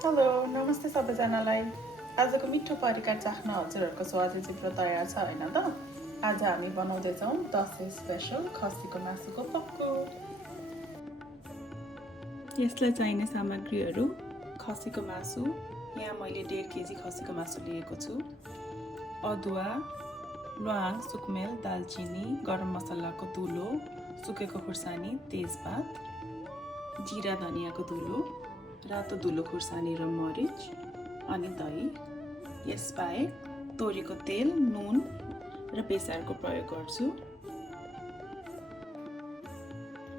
Hello नमस्ते सबैजनालाई। आजको मिठो परिकार चाख्न हजुरहरूको स्वागत चित्र तयार छ हैन त। आज हामी बनाउँदैछौँ दसैँ स्पेशल खसीको मासुको पक्कु। यसलाई चाहिने सामग्रीहरू खसीको मासु, यहाँ मैले 1.5 केजी खसीको मासु लिएको छु, अदुवा, ल्वाङ, सुकमेल, दालचिनी, गरम मसलाको धुलो, सुकेको खुर्सानी, तेजपात, जिरा धनियाको धुलो, रातो धुलो खुर्सानी र मरिच अनि दही। यसबाहेक तोरीको तेल, नुन र बेसारको प्रयोग गर्छु।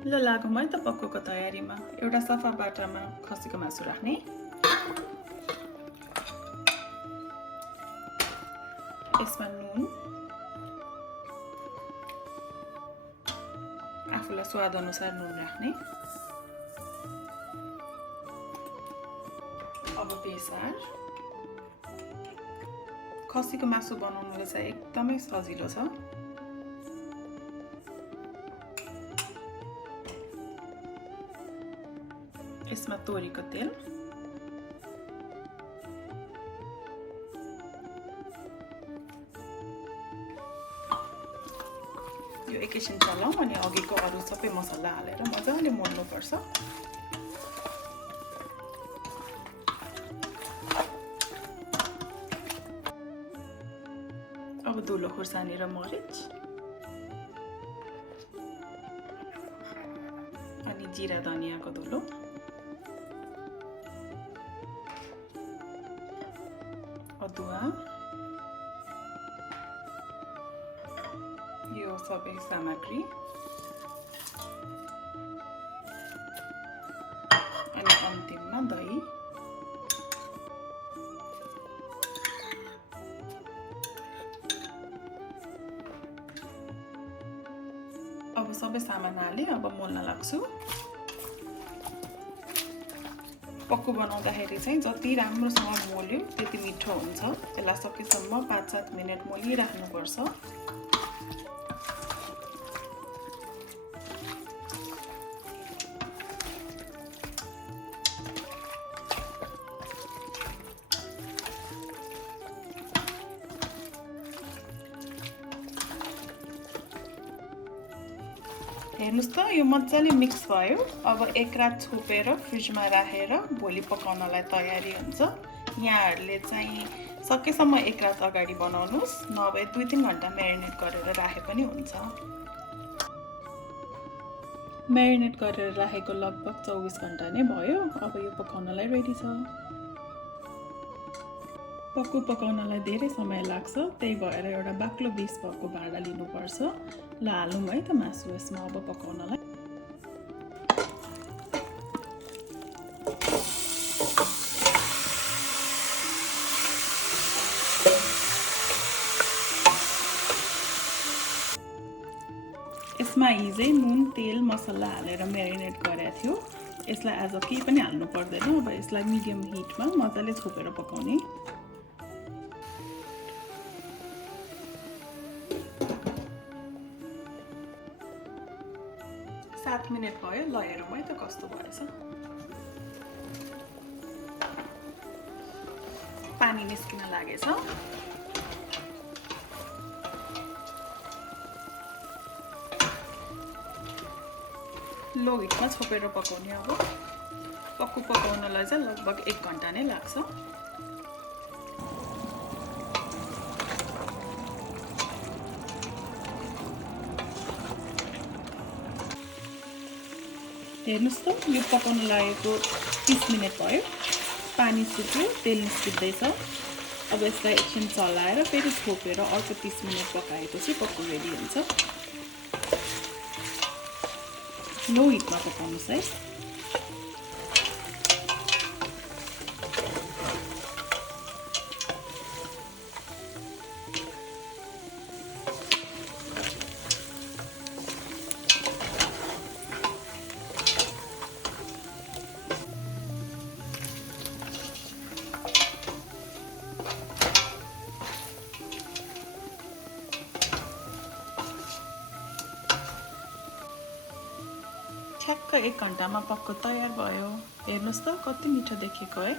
ल लागौँ है त पक्कुको तयारीमा। एउटा सफा बाटामा खसीको मासु राख्ने, यसमा नुन, आफूलाई स्वाद अनुसार नुन राख्ने, अब बेसार। खसीको मासु बनाउनुलाई चाहिँ एकदमै सजिलो छ। यसमा तोरीको तेल, यो एकैछिन चलाउँ अनि अघिको अरू सबै मसला हालेर मजाले मोल्नुपर्छ। अब धुलो खुर्सानी र मरिच अनि जिरा धनियाको धुलो, अदुवा, यो सबै सामग्री अनि अन्तिममा दही। अब सबै सामान हाले अब मोल्न लाग्छु। पक्कु बनाउँदाखेरि चाहिँ जति राम्रोसँग मोल्यो त्यति मिठो हुन्छ। त्यसलाई सकेसम्म 5-7 मिनट मोलिराख्नुपर्छ। हेर्नुस् त यो मजाले मिक्स भयो। अब एक रात छोपेर फ्रिजमा राखेर भोलि पकाउनलाई तयारी हुन्छ। यहाँहरूले चाहिँ सकेसम्म एक रात अगाडि बनाउनुस्, नभए 2-3 घण्टा म्यारिनेट गरेर राखे पनि हुन्छ। म्यारिनेट गरेर राखेको लगभग 24 घण्टा नै भयो। अब यो पकाउनलाई रेडी छ। पक्कु पकाउनलाई धेरै समय लाग्छ, त्यही भएर एउटा बाक्लो बिस भएको भाँडा लिनुपर्छ। ल हालौँ है त मासु यसमा अब पकाउनलाई। यसमा हिजै नुन, तेल, मसला हालेर म्यारिनेट गरेको थियो। यसलाई आज केही पनि हाल्नु पर्दैन। अब यसलाई मिडियम हिटमा मजाले छोपेर पकाउने। 7 मिनट भयो। ल हेरौँ है त कस्तो भएछ। पानी निस्किन लागेछ। लो हिटमा छोपेर पकाउने। अब पक्कु पकाउनलाई चाहिँ लगभग 1 घण्टा नै लाग्छ। हेर्नुस् त यो पकाउन लागेको 30 मिनट भयो। पानी सुक्यो, तेल निस्किँदैछ। अब यसलाई एकछिन चलाएर फेरि छोपेर अर्को 30 मिनट पकाएपछि पक्कु रेडी हुन्छ। लो हिटमा पकाउनुस् है। ठ्याक्क 1 घण्टामा पक्कु तयार भयो। हेर्नुस् त कति मिठो देखेको है।